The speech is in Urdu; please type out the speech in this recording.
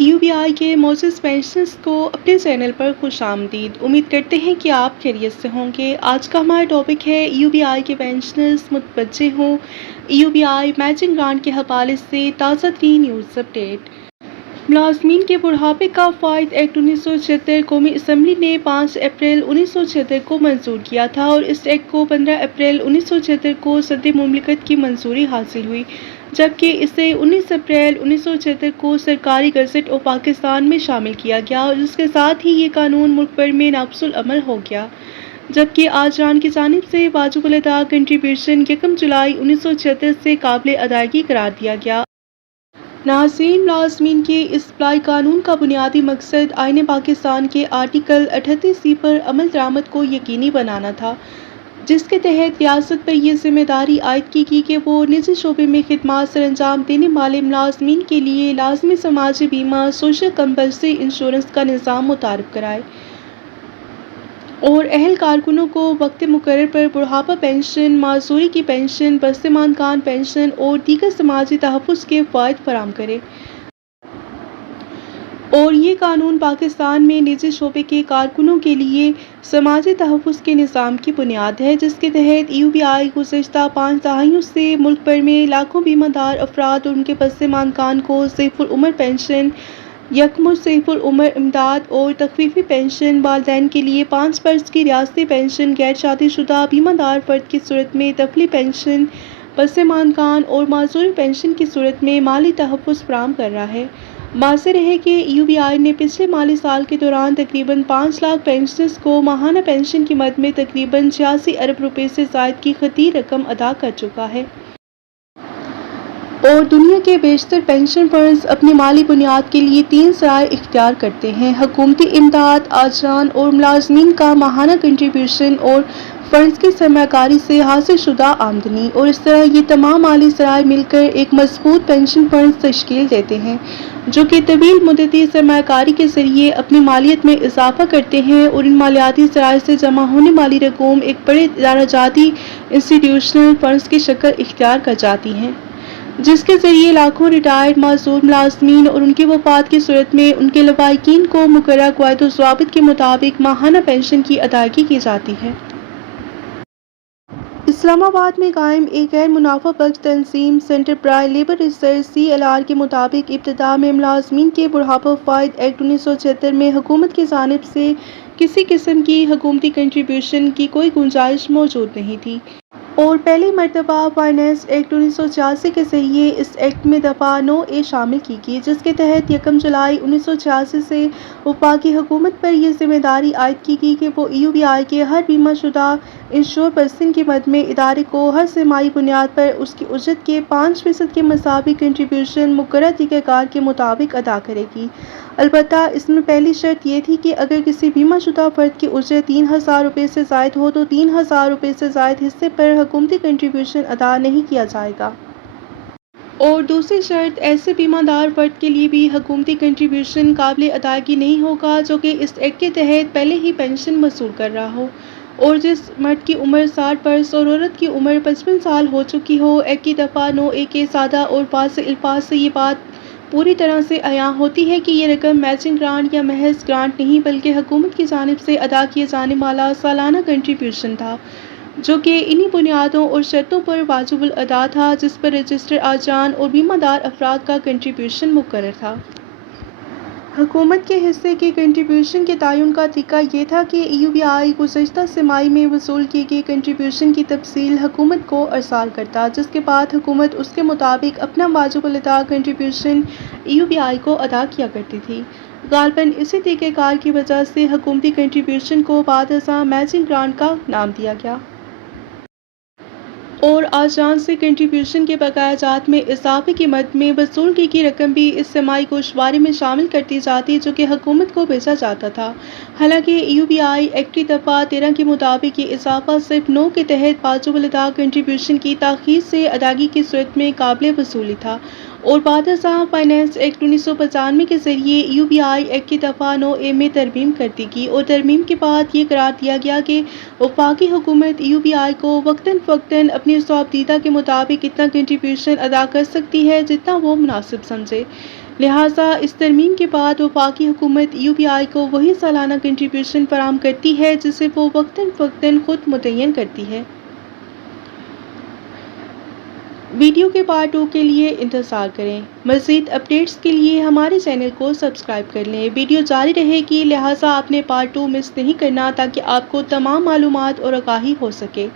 UBI کے معزز پینشنرز کو اپنے چینل پر خوش آمدید۔ امید کرتے ہیں کہ آپ خیریت سے ہوں گے۔ آج کا ہمارا ٹاپک ہے UBI کے پینشنرز متوجہ ہوں۔ UBI میچنگ گرانٹ کے حوالے سے تازہ ترین نیوز اپڈیٹ۔ ملازمین کے بڑھاپے کا فوائد ایکٹ 1976 قومی اسمبلی نے 5 اپریل 1976 کو منظور کیا تھا اور اس ایکٹ کو 15 اپریل 1976 کو صدر مملکت کی منظوری حاصل ہوئی، جبکہ اسے 19 اپریل 1976 کو سرکاری گزٹ آف پاکستان میں شامل کیا گیا اور جس کے ساتھ ہی یہ قانون ملک بھر میں نافذ العمل ہو گیا، جبکہ آجران کی جانب سے واجب الادا کنٹریبیوشن 1 جولائی 1976 سے قابل ادائیگی قرار دیا گیا۔ ناظرین، ملازمین کے اس اپلائی قانون کا بنیادی مقصد آئین پاکستان کے آرٹیکل 38C پر عمل درآمد کو یقینی بنانا تھا، جس کے تحت ریاست پر یہ ذمہ داری عائد کی گئی کہ وہ نجی شعبے میں خدمات سر انجام دینے والے ملازمین کے لیے لازمی سماجی بیمہ سوشل کمپلسری انشورنس کا نظام متعارف کرائے اور اہل کارکنوں کو وقت مقرر پر بڑھاپا پنشن، معذوری کی پنشن، پسماندگان پنشن اور دیگر سماجی تحفظ کے فوائد فراہم کرے۔ اور یہ قانون پاکستان میں نجی شعبے کے کارکنوں کے لیے سماجی تحفظ کے نظام کی بنیاد ہے، جس کے تحت UBI گزشتہ 5 دہائیوں سے ملک بھر میں لاکھوں بیمہ دار افراد اور ان کے پسماندگان کو ضعیف العمر پنشن، یکمشت ضعیف العمر امداد اور تخفیفی پنشن، والدین کے لیے 5% کی ریاستی پنشن، غیر شادی شدہ بیمہ دار فرد کی صورت میں طفلی پنشن، پسماندگان اور معذوری پنشن کی صورت میں مالی تحفظ فراہم کر رہا ہے۔ واضح رہے کہ UBI نے پچھلے مالی سال کے دوران تقریباً 5 لاکھ پنشنرز کو ماہانہ پنشن کی مد میں تقریباً 86 ارب روپے سے زائد کی خطیر رقم ادا کر چکا ہے۔ اور دنیا کے بیشتر پنشن فنڈز اپنی مالی بنیاد کے لیے 3 ذرائع اختیار کرتے ہیں: حکومتی امداد، آجران اور ملازمین کا ماہانہ کنٹریبیوشن اور فنڈز کی سرمایہ کاری سے حاصل شدہ آمدنی، اور اس طرح یہ تمام مالی ذرائع مل کر ایک مضبوط پنشن فنڈز تشکیل دیتے ہیں جو کہ طویل مدتی سرمایہ کاری کے ذریعے اپنی مالیت میں اضافہ کرتے ہیں، اور ان مالیاتی ذرائع سے جمع ہونے والی رقوم ایک بڑے ادارہ جاتی انسٹی ٹیوشنل فنڈز کی شکل اختیار کر جاتی ہیں، جس کے ذریعے لاکھوں ریٹائرڈ معذور ملازمین اور ان کی وفات کی صورت میں ان کے لواحقین کو مقررہ قواعد و ضوابط کے مطابق ماہانہ پنشن کی ادائیگی کی جاتی ہے۔ اسلام آباد میں قائم ایک غیر منافع بخش تنظیم سینٹر برائے لیبر ریسرچ CLR کے مطابق ابتدا میں ملازمین کے بڑھاپا فوائد ایکٹ 1976 میں حکومت کی جانب سے کسی قسم کی حکومتی کنٹریبیوشن کی کوئی گنجائش موجود نہیں تھی، اور پہلی مرتبہ فائنانس ایکٹ 1986 کے ذریعے اس ایکٹ میں دفعہ 9A شامل کی گئی، جس کے تحت 1 جولائی 1986 سے وفاقی حکومت پر یہ ذمہ داری عائد کی گئی کہ وہ UBI کے ہر بیمہ شدہ انشور پرسن کی مد میں ادارے کو ہر سہ ماہی بنیاد پر اس کی اجرت کے 5% کے مساوی کنٹریبیوشن مقررہ طریقہ کار کے مطابق ادا کرے گی۔ البتہ اس میں پہلی شرط یہ تھی کہ اگر کسی بیمہ شدہ فرد کی اجرت 3,000 روپے سے زائد ہو تو 3,000 روپے سے زائد حصے پر حکومتی کنٹریبیوشن ادا نہیں کیا جائے گا۔ اور دوسری شرط، ایسے بیمہ دار فرد کے لیے بھی حکومتی کنٹریبیوشن قابل ادائیگی نہیں ہوگا جو کہ اس ایکٹ کے تحت پہلے ہی پنشن وصول کر رہا ہو اور جس مرد کی عمر 60 برس اور عورت کی عمر 55 سال ہو چکی ہو۔ ایکٹ کی دفعہ 9A کے سادہ اور واضح الفاظ سے یہ بات پوری طرح سے عیاں ہوتی ہے کہ یہ رقم میچنگ گرانٹ یا محض گرانٹ نہیں بلکہ حکومت کی جانب سے ادا کیے جانے والا سالانہ کنٹریبیوشن تھا، جو کہ انہی بنیادوں اور شرطوں پر واجب الادا تھا جس پر رجسٹرڈ آجران اور بیمہ دار افراد کا کنٹریبیوشن مقرر تھا۔ حکومت کے حصے کے کنٹریبیوشن کے تعین کا طریقہ یہ تھا کہ UBI گزشتہ سہ ماہی میں وصول کی گئی کنٹریبیوشن کی تفصیل حکومت کو ارسال کرتا، جس کے بعد حکومت اس کے مطابق اپنا واجب الادا کنٹریبیوشن UBI کو ادا کیا کرتی تھی۔ غالباً اسی طریقہ کار کی وجہ سے حکومتی کنٹریبیوشن کو بعد ازاں میچنگ گرانٹ کا نام دیا گیا۔ اور آجران سے کنٹریبیوشن کے بقایا جات میں اضافے کی مد میں وصول کی گئی رقم بھی اس سہ ماہی گوشوارے میں شامل کر دی جاتی جو کہ حکومت کو بھیجا جاتا تھا۔ حالانکہ UBI ایکٹ کی دفعہ 13 کے مطابق یہ اضافہ صرف 9 کے تحت واجب الادا کنٹریبیوشن کی تاخیر سے ادائیگی کی صورت میں قابل وصولی تھا، اور بعد ازاں فائنانس ایکٹ 1995 کے ذریعے UBI ایکٹ کی دفعہ 9A میں ترمیم کر دی گئی اور ترمیم کے بعد یہ قرار دیا گیا کہ وفاقی حکومت UBI کو وقتاً فوقتاً اپنی صوابدیدہ کے مطابق اتنا کنٹریبیوشن ادا کر سکتی ہے جتنا وہ مناسب سمجھے۔ لہٰذا اس ترمیم کے بعد وفاقی حکومت UBI کو وہی سالانہ کنٹریبیوشن فراہم کرتی ہے جسے وہ وقتاً فوقتاً خود متعین کرتی ہے۔ ویڈیو کے پارٹ 2 کے لیے انتظار کریں۔ مزید اپڈیٹس کے لیے ہمارے چینل کو سبسکرائب کر لیں۔ ویڈیو جاری رہے گی، لہٰذا آپ نے پارٹ 2 مس نہیں کرنا تاکہ آپ کو تمام معلومات اور آگاہی ہو سکے۔